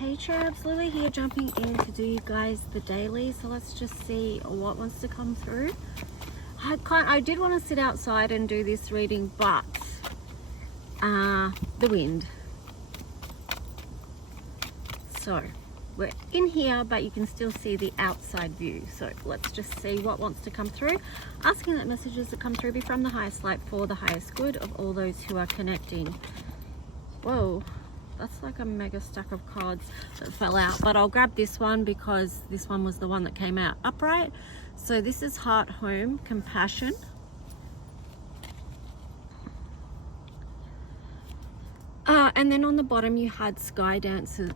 Hey Cherubs, Lily here, jumping in to do you guys the daily. So let's just see what wants to come through. I did want to sit outside and do this reading, but the wind. So we're in here, but you can still see the outside view. So let's just see what wants to come through. Asking that messages that come through be from the highest light for the highest good of all those who are connecting. Whoa. That's like a mega stack of cards that fell out, but I'll grab this one because this one was the one that came out upright. So this is heart, home, compassion. And then on the bottom you had sky dancers,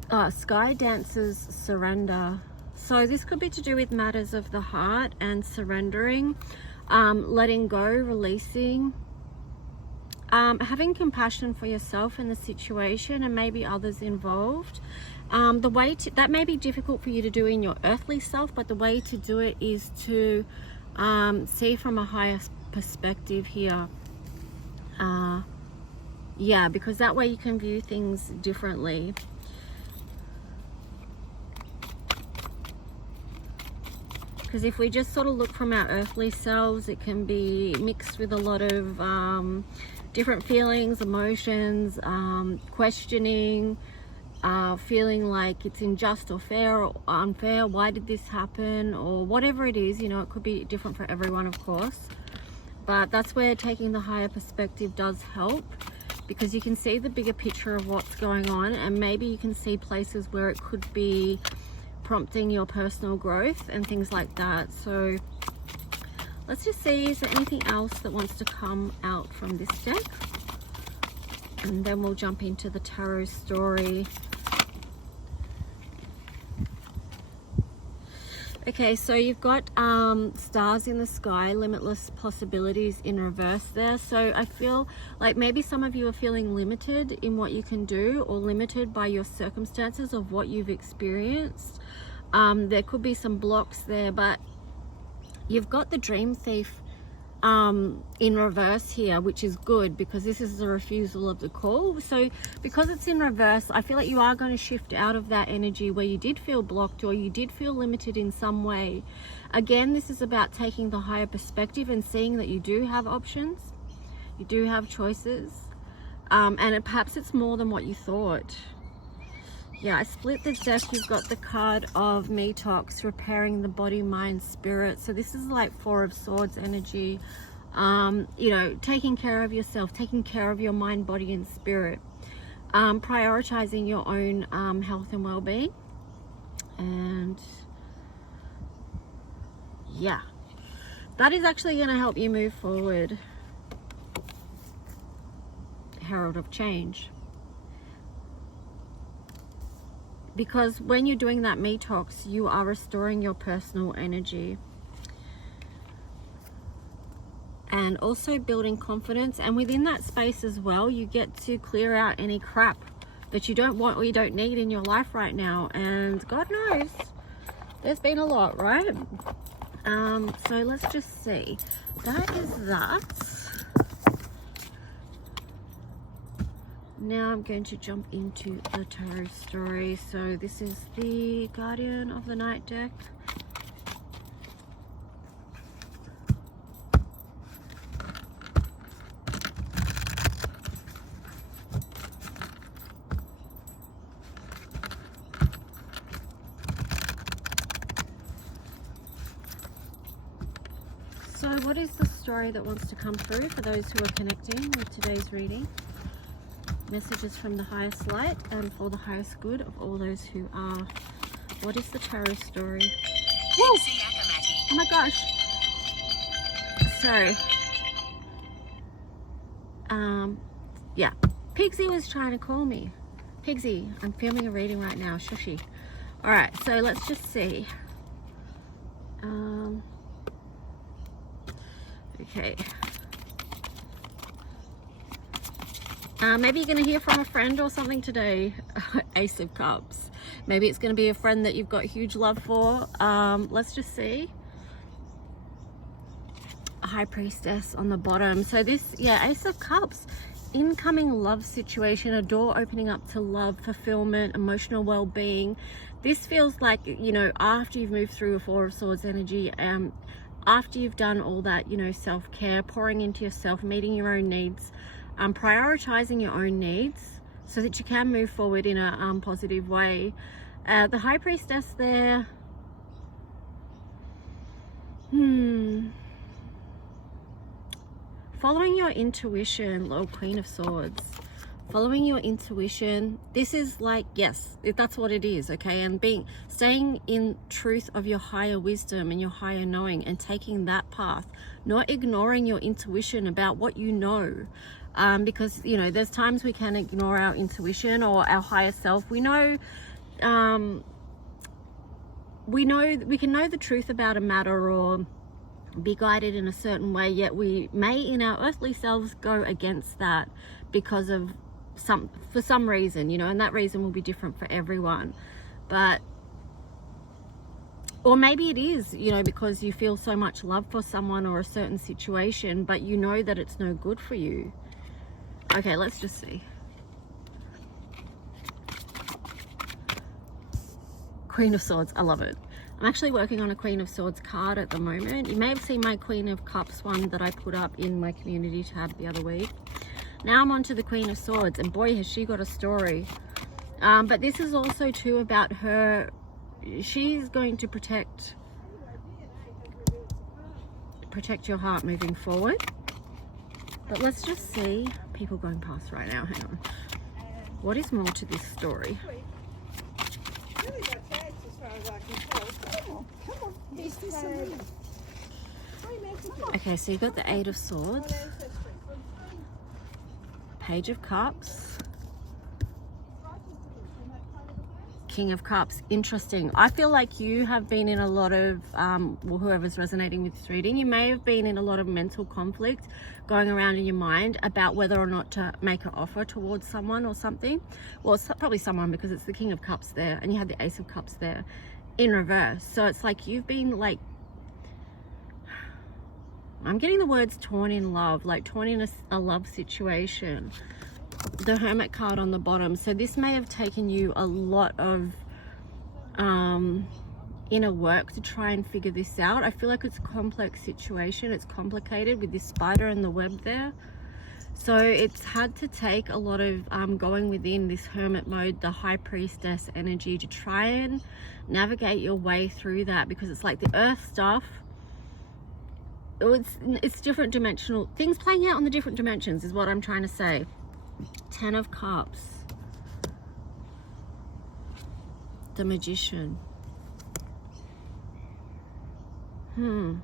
surrender. So this could be to do with matters of the heart and surrendering, letting go, releasing. Having compassion for yourself and the situation and maybe others involved. The way to, that may be difficult for you to do in your earthly self, but the way to do it is to see from a higher perspective here. Yeah, because that way you can view things differently. Because if we just sort of look from our earthly selves, it can be mixed with a lot of different feelings, emotions, questioning, feeling like it's unjust or fair or unfair. Why did this happen? Or whatever it is, you know, it could be different for everyone, of course. But that's where taking the higher perspective does help, because you can see the bigger picture of what's going on, and maybe you can see places where it could be prompting your personal growth and things like that. So let's just see, is there anything else that wants to come out from this deck? And then we'll jump into the tarot story. Okay, so you've got stars in the sky, limitless possibilities in reverse there. So I feel like maybe some of you are feeling limited in what you can do, or limited by your circumstances of what you've experienced. There could be some blocks there, but you've got the dream thief in reverse here, which is good because this is a refusal of the call. So because it's in reverse, I feel like you are going to shift out of that energy where you did feel blocked or you did feel limited in some way. Again, this is about taking the higher perspective and seeing that you do have options, you do have choices, and perhaps it's more than what you thought. Yeah, I split the deck. You've got the card of Detox, repairing the body, mind, spirit. So this is like Four of Swords energy. You know, taking care of yourself, taking care of your mind, body, and spirit. Prioritizing your own health and well-being. And yeah, that is actually going to help you move forward. Herald of Change. Because when you're doing that detox, you are restoring your personal energy. And also building confidence. And within that space as well, you get to clear out any crap that you don't want or you don't need in your life right now. And God knows, there's been a lot, right? So let's just see. That is that. Now I'm going to jump into the tarot story. So this is the Guardian of the Night deck. So what is the story that wants to come through for those who are connecting with today's reading? Messages from the highest light and for the highest good of all those who are. What is the tarot story? Whoa! Oh my gosh. Sorry. Yeah. Pigsy was trying to call me. Pigsy, I'm filming a reading right now. Shushy. Alright, so let's just see. Okay. Maybe you're going to hear from a friend or something today. Ace of Cups. Maybe it's going to be a friend that you've got huge love for. Let's just see. High Priestess on the bottom. So this, yeah, Ace of Cups. incoming love situation, a door opening up to love, fulfillment, emotional well-being. This feels like, you know, after you've moved through a Four of Swords energy, after you've done all that, you know, self-care, pouring into yourself, meeting your own needs, prioritizing your own needs so that you can move forward in a positive way. The High Priestess there, following your intuition, Lord Queen of Swords. Following your intuition, this is like, yes, that's what it is, okay? And staying in truth of your higher wisdom and your higher knowing, and taking that path, not ignoring your intuition about what you know. Because, you know, there's times we can ignore our intuition or our higher self. We know, we can know the truth about a matter or be guided in a certain way, yet we may in our earthly selves go against that because of for some reason, you know, and that reason will be different for everyone. But, or maybe it is, you know, because you feel so much love for someone or a certain situation, but you know that it's no good for you. Okay, let's just see. Queen of Swords, I love it. I'm actually working on a Queen of Swords card at the moment. You may have seen my Queen of Cups one that I put up in my community tab the other week. Now I'm on to the Queen of Swords, and boy, has she got a story. But this is also too about her. She's going to protect your heart moving forward. But let's just see. People going past right now, hang on. What is more to this story? Okay, so you've got the Eight of Swords, Page of Cups, King of Cups. Interesting. I feel like you have been in a lot of, well, whoever's resonating with this reading, you may have been in a lot of mental conflict going around in your mind about whether or not to make an offer towards someone or something. Well, it's probably someone, because it's the King of Cups there and you have the Ace of Cups there in reverse. So it's like you've been like, I'm getting the words torn in love, like torn in a love situation. The Hermit card on the bottom. So this may have taken you a lot of inner work to try and figure this out. I feel like it's a complex situation. It's complicated with this spider and the web there. So it's had to take a lot of going within this hermit mode, the High Priestess energy, to try and navigate your way through that, because it's like the earth stuff. It's different dimensional things playing out on the different dimensions is what I'm trying to say. 10 of Cups, the Magician. All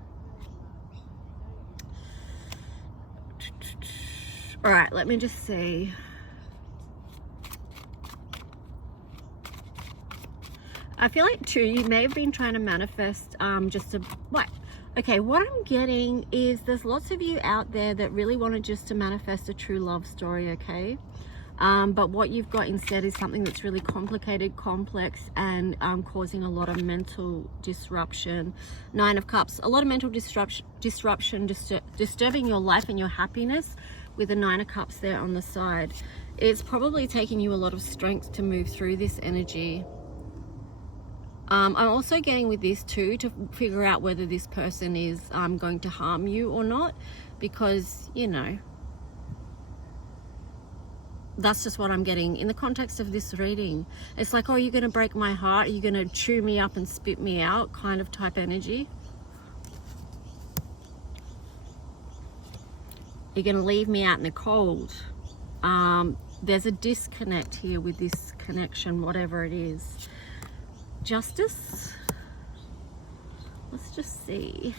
right, let me just see. I feel like too, you may have been trying to manifest okay, what I'm getting is there's lots of you out there that really wanted just to manifest a true love story, okay? But what you've got instead is something that's really complicated, complex, and causing a lot of mental disruption. 9 of Cups, a lot of mental disruption, disturbing your life and your happiness with the 9 of Cups there on the side. It's probably taking you a lot of strength to move through this energy. I'm also getting with this too to figure out whether this person is going to harm you or not, because, you know, that's just what I'm getting in the context of this reading. It's like, oh, you're going to break my heart, are you going to chew me up and spit me out kind of type energy. You're going to leave me out in the cold. There's a disconnect here with this connection, whatever it is. Justice. Let's just see.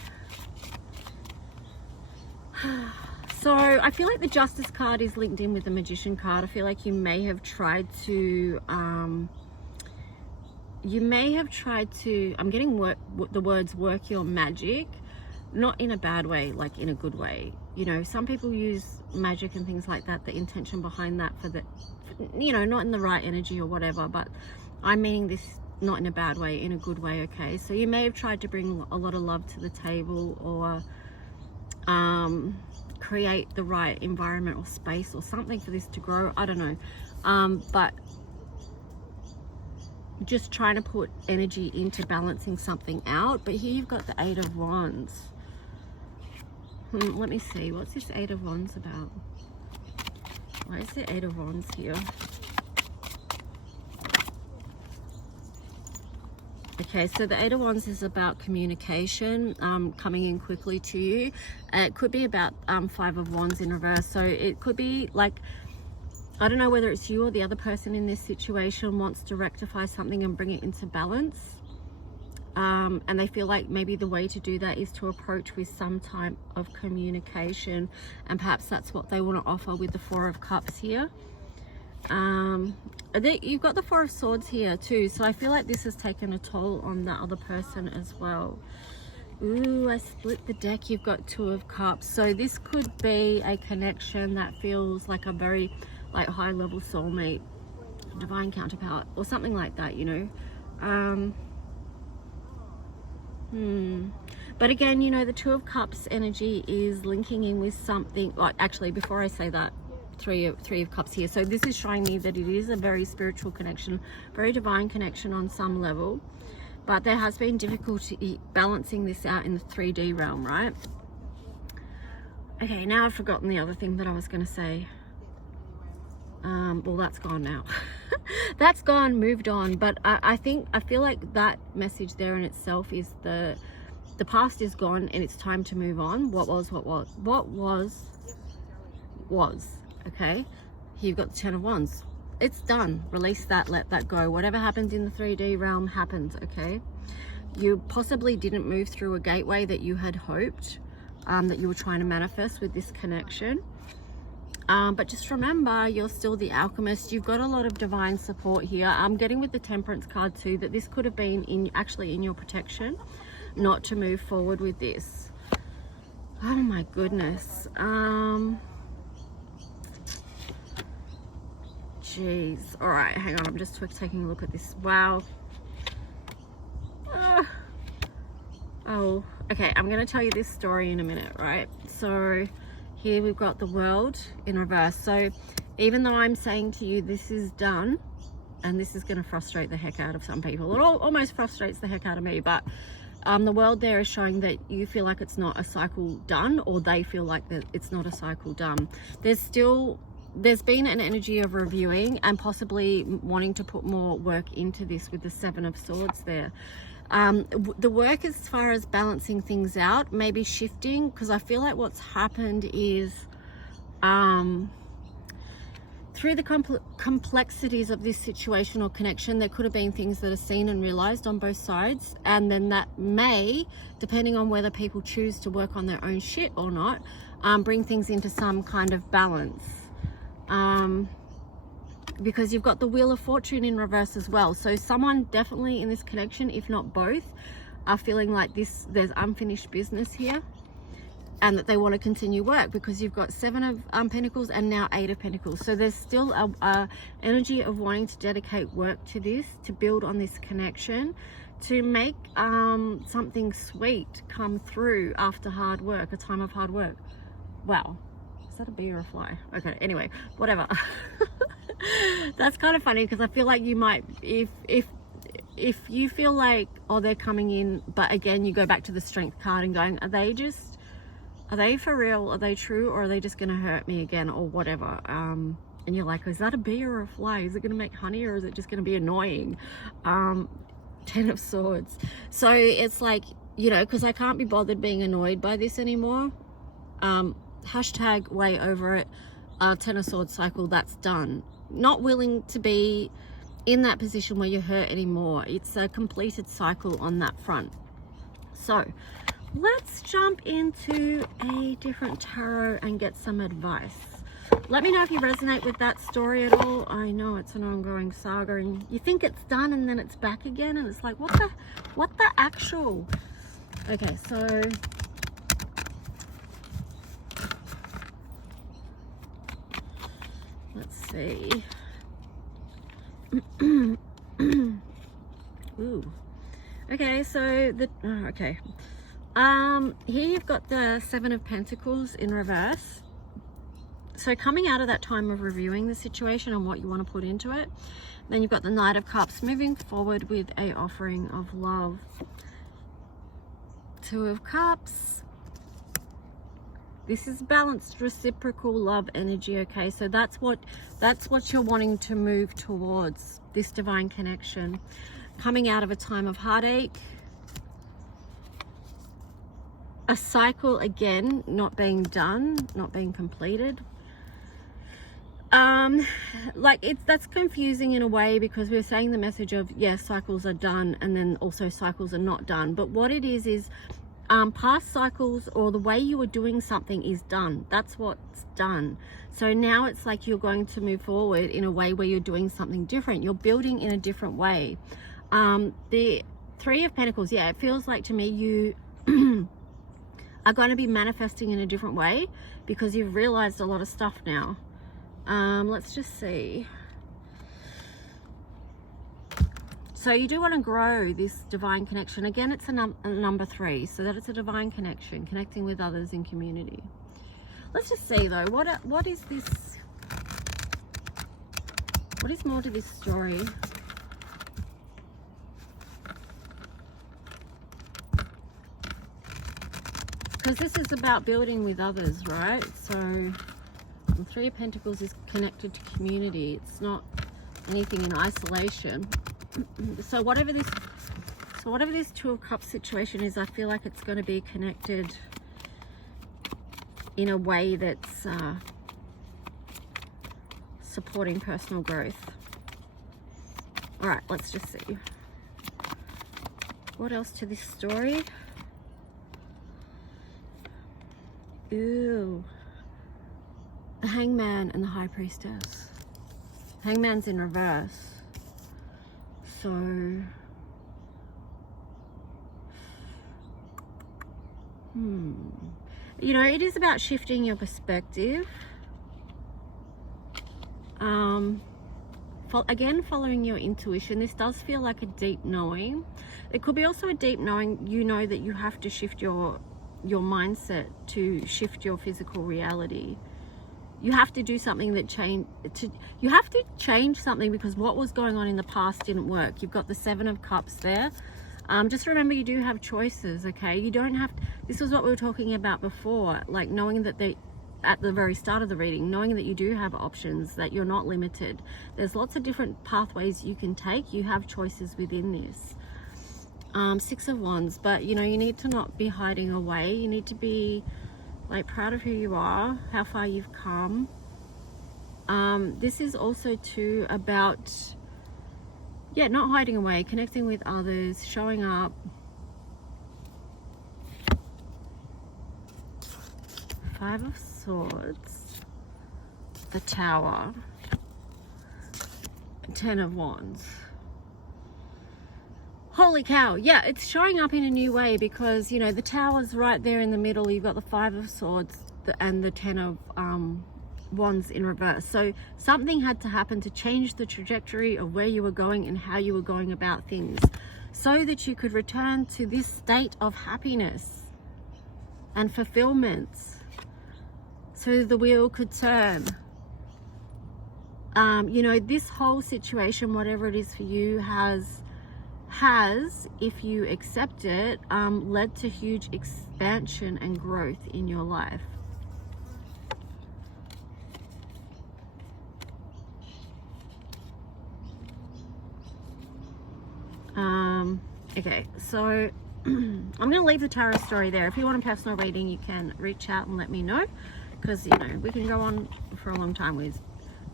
So I feel like the Justice card is linked in with the Magician card. I feel like you may have tried to I'm getting the words work your magic, not in a bad way, like in a good way. You know, some people use magic and things like that, the intention behind that you know, not in the right energy or whatever, but I'm meaning this not in a bad way, in a good way, okay? So you may have tried to bring a lot of love to the table, or create the right environment or space or something for this to grow. I don't know, but just trying to put energy into balancing something out. But here you've got the Eight of Wands. Let me see, what's this Eight of Wands about? Why is the Eight of Wands here? Okay, so the Eight of Wands is about communication, coming in quickly to you. It could be about Five of Wands in reverse. So it could be like, I don't know whether it's you or the other person in this situation wants to rectify something and bring it into balance. And they feel like maybe the way to do that is to approach with some type of communication. And perhaps that's what they want to offer with the Four of Cups here. You've got the Four of Swords here too. So I feel like this has taken a toll on the other person as well. Ooh, I split the deck. You've got Two of Cups. So this could be a connection that feels like a very like high level soulmate, divine counterpart, or something like that, you know. But again, you know, the Two of Cups energy is linking in with something. Well, actually, before I say that, three of Cups here. So this is showing me that it is a very spiritual connection, very divine connection on some level. But there has been difficulty balancing this out in the 3D realm, right? Okay, now I've forgotten the other thing that I was going to say. Well, that's gone now. That's gone, moved on. But I feel like that message there in itself is the past is gone and it's time to move on. What was. Okay, here you've got the Ten of Wands. It's done. Release that, let that go. Whatever happens in the 3D realm happens, okay? You possibly didn't move through a gateway that you had hoped, that you were trying to manifest with this connection. But just remember, you're still the alchemist. You've got a lot of divine support here. I'm getting with the Temperance card too that this could have been actually in your protection not to move forward with this. Oh my goodness. Jeez. All right, hang on. I'm just taking a look at this. Wow. Oh, okay. I'm going to tell you this story in a minute, right? So here we've got the World in reverse. So even though I'm saying to you this is done, and this is going to frustrate the heck out of some people, it almost frustrates the heck out of me, but the World there is showing that you feel like it's not a cycle done, or they feel like that it's not a cycle done. There's been an energy of reviewing and possibly wanting to put more work into this with the Seven of Swords there. The work as far as balancing things out, maybe shifting, because I feel like what's happened is through the complexities of this situation or connection, there could have been things that are seen and realized on both sides, and then that may, depending on whether people choose to work on their own shit or not, bring things into some kind of balance. Because you've got the Wheel of Fortune in reverse as well. So someone definitely in this connection, if not both, are feeling like there's unfinished business here, and that they want to continue work, because you've got Seven of Pentacles and now Eight of Pentacles. So there's still a energy of wanting to dedicate work to this, to build on this connection, to make something sweet come through after hard work, a time of hard work. Wow. Is that a bee or a fly? Okay, anyway, whatever. That's kind of funny, because I feel like you might, if you feel like, oh, they're coming in, but again, you go back to the Strength card and going, are they for real? Are they true? Or are they just going to hurt me again, or whatever? And you're like, is that a bee or a fly? Is it going to make honey, or is it just going to be annoying? Ten of Swords. So it's like, you know, because I can't be bothered being annoyed by this anymore. Hashtag way over it. Ten of Swords cycle, that's done. Not willing to be in that position where you're hurt anymore. It's a completed cycle on that front. So let's jump into a different tarot and get some advice. Let me know if you resonate with that story at all. I know it's an ongoing saga, and you think it's done and then it's back again, and it's like, what the actual? Okay, so let's see. Ooh. Okay, so okay. Here you've got the Seven of Pentacles in reverse. So coming out of that time of reviewing the situation and what you want to put into it. Then you've got the Knight of Cups moving forward with a offering of love. Two of Cups. This is balanced reciprocal love energy, okay? So that's what you're wanting to move towards, this divine connection. Coming out of a time of heartache. A cycle again, not being done, not being completed. That's confusing in a way, because we're saying the message of, yes, cycles are done, and then also cycles are not done. But what it is past cycles, or the way you were doing something, is done. That's what's done. So now it's like you're going to move forward in a way where you're doing something different. You're building in a different way. The Three of Pentacles, yeah, it feels like to me you are going to be manifesting in a different way, because you've realized a lot of stuff now. Let's just see. So you do want to grow this divine connection. Again, it's a number 3, so that it's a divine connection, connecting with others in community. Let's just see though, what is this? What is more to this story? Because this is about building with others, right? So the Three of Pentacles is connected to community. It's not anything in isolation. So whatever this Two of Cups situation is, I feel like it's going to be connected in a way that's supporting personal growth. All right, let's just see. What else to this story? Ooh. The Hangman and the High Priestess. Hangman's in reverse. So, you know, it is about shifting your perspective. Again, following your intuition. This does feel like a deep knowing. It could be also a deep knowing, you know, that you have to shift your mindset to shift your physical reality. You have to do something that you have to change something, because what was going on in the past didn't work. You've got the Seven of Cups there. Just remember, you do have choices, okay? You don't have to, this is what we were talking about before, like knowing that at the very start of the reading, knowing that you do have options, that you're not limited. There's lots of different pathways you can take. You have choices within this. Six of Wands, but you know, you need to not be hiding away. You need to be like proud of who you are, how far you've come. This is also too about, yeah, not hiding away, connecting with others, showing up. Five of Swords, the Tower, 10 of Wands. Holy cow, yeah, it's showing up in a new way, because, you know, the Tower's right there in the middle. You've got the Five of Swords and the 10 of Wands in reverse. So something had to happen to change the trajectory of where you were going and how you were going about things, so that you could return to this state of happiness and fulfillment, so the wheel could turn. You know, this whole situation, whatever it is for you, has, if you accept it, led to huge expansion and growth in your life. Okay, so I'm going to leave the tarot story there. If you want a personal reading, you can reach out and let me know, because, you know, we can go on for a long time with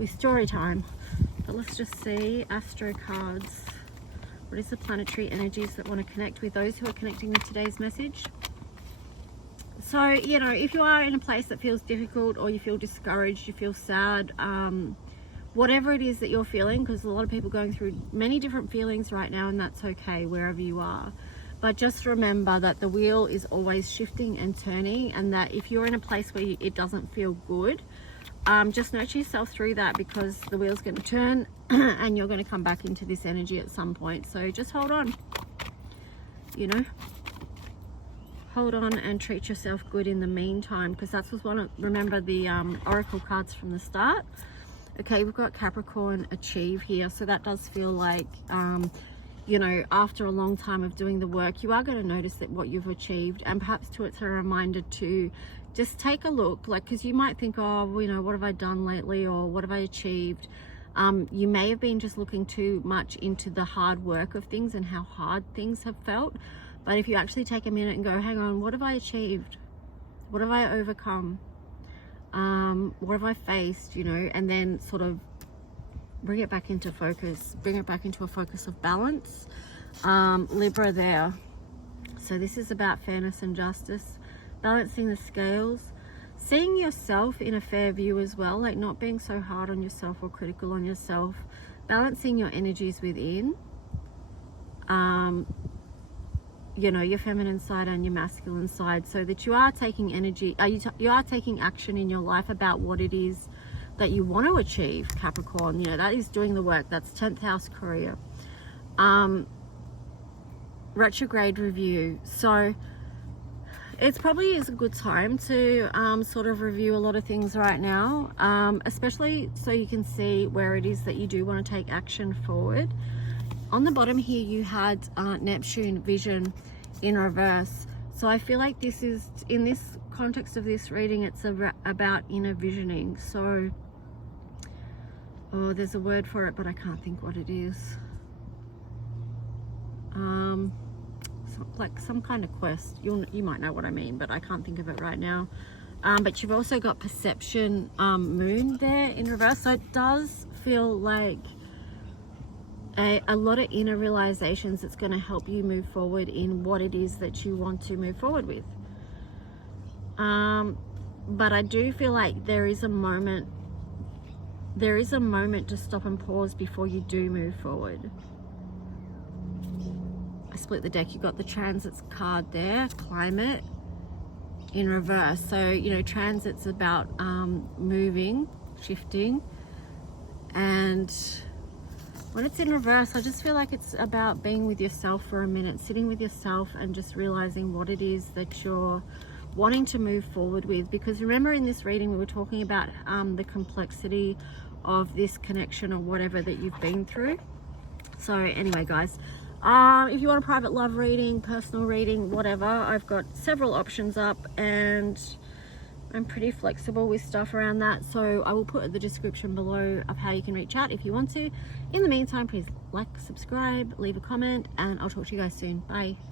story time. But let's just see, Astro cards. What is the planetary energies that want to connect with those who are connecting with today's message? So, you know, if you are in a place that feels difficult, or you feel discouraged, you feel sad, whatever it is that you're feeling, because a lot of people are going through many different feelings right now, and that's okay wherever you are. But just remember that the wheel is always shifting and turning, and that if you're in a place where it doesn't feel good, just nurture yourself through that, because the wheel's going to turn and you're going to come back into this energy at some point. So just hold on, you know, hold on and treat yourself good in the meantime, because that's what's one of, remember the oracle cards from the start. Okay, we've got Capricorn achieve here, so that does feel like you know, after a long time of doing the work, you are going to notice that what you've achieved, and perhaps too it's a reminder to just take a look, like, because you might think, oh, well, you know, what have I done lately, or what have I achieved? You may have been just looking too much into the hard work of things and how hard things have felt. But if you actually take a minute and go, hang on, what have I achieved? What have I overcome? What have I faced, you know, and then sort of bring it back into focus, bring it back into a focus of balance. Libra there. So this is about fairness and justice, balancing the scales, seeing yourself in a fair view as well, like not being so hard on yourself or critical on yourself, balancing your energies within, you know, your feminine side and your masculine side, so that you are taking energy, you are taking action in your life about what it is that you want to achieve, Capricorn. You know, that is doing the work. That's 10th house career. Retrograde review. So it's probably is a good time to sort of review a lot of things right now, especially so you can see where it is that you do want to take action forward. On the bottom here, you had Neptune vision in reverse. So I feel like this is, in this context of this reading, it's about inner visioning. So, oh, there's a word for it, but I can't think what it is. Like some kind of quest. You might know what I mean, but I can't think of it right now. But you've also got perception moon there in reverse. So it does feel like a lot of inner realizations that's going to help you move forward in what it is that you want to move forward with. But I do feel like there is a moment to stop and pause before you do move forward. I split the deck. You got the transits card there, climate in reverse. So, you know, transits about moving, shifting, and when it's in reverse, I just feel like it's about being with yourself for a minute, sitting with yourself and just realizing what it is that you're wanting to move forward with. Because remember, in this reading we were talking about the complexity of this connection or whatever that you've been through. So anyway, guys, if you want a private love reading, personal reading, whatever, I've got several options up, and I'm pretty flexible with stuff around that. So I will put the description below of how you can reach out if you want to. In the meantime, please like, subscribe, leave a comment, and I'll talk to you guys soon. Bye.